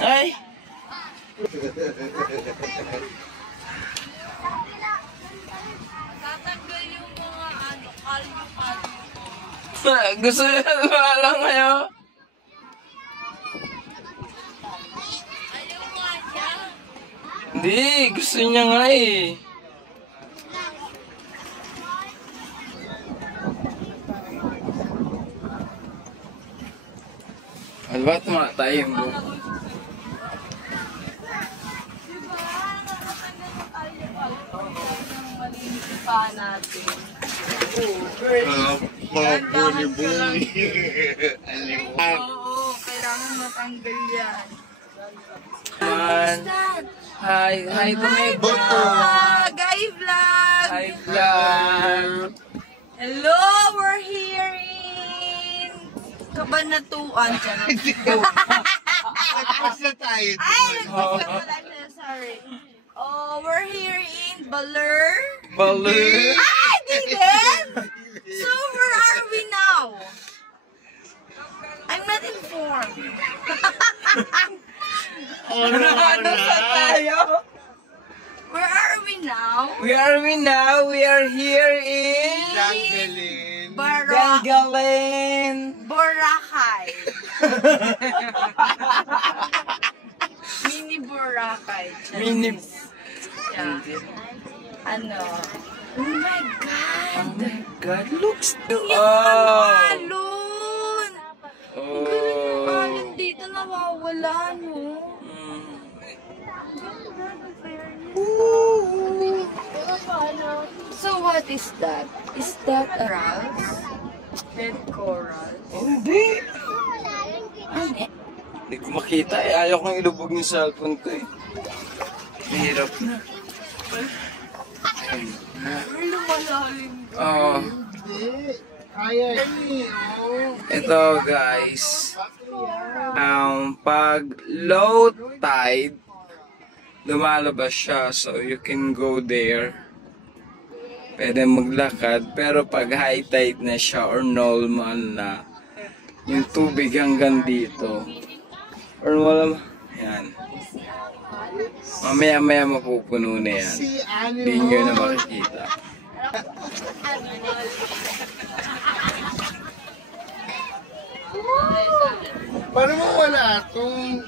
Ay! Tatanggal yung mga kalyo. Gusto niya na lang ngayon. Ayaw nga siya. Hindi, gusto niya nga eh. Ano ba tumatay yung buhok? Diba? Nakatanggal ng kalyo ng malinis yung paa natin. Buni-buni. Oo, kailangan matanggal yan. Man. Hi to my vlog. Hi vlog! Hi vlog. Hello, we're here in Cabanatuan. Nagpas na tayo. Ay, nagpapalala siya, sorry. Oh, we're here in Baler. Balut. Ay, di din! So, where are we now? I'm not informed. Ano sa tayo? Where are we now? Where are we now? We are here in Tanggalin. Bengalin. Boracay. Mini Boracay. Mini. Yeah. Ano? Oh my God! Oh my God, looks to Yung alon! Ang galing ng alon dito, nawawala, no? So what is that? Is that a corals? Dead corals? Hindi. Ano? Hindi ko makita eh. Ayaw kong ilubog yung cellphone ko eh. Mahirap na. Ay, lumalalim. Oh, Kaya ni. ito guys. Pag low tide, lumalabas siya. So you can go there. Pwede maglakad. Pero pag high tide na siya or normal na, yung tubig hanggang dito. Or wala, yan. Mamaya mapupuno na yan. Hindi nyo na makikita. Paano mo wala itong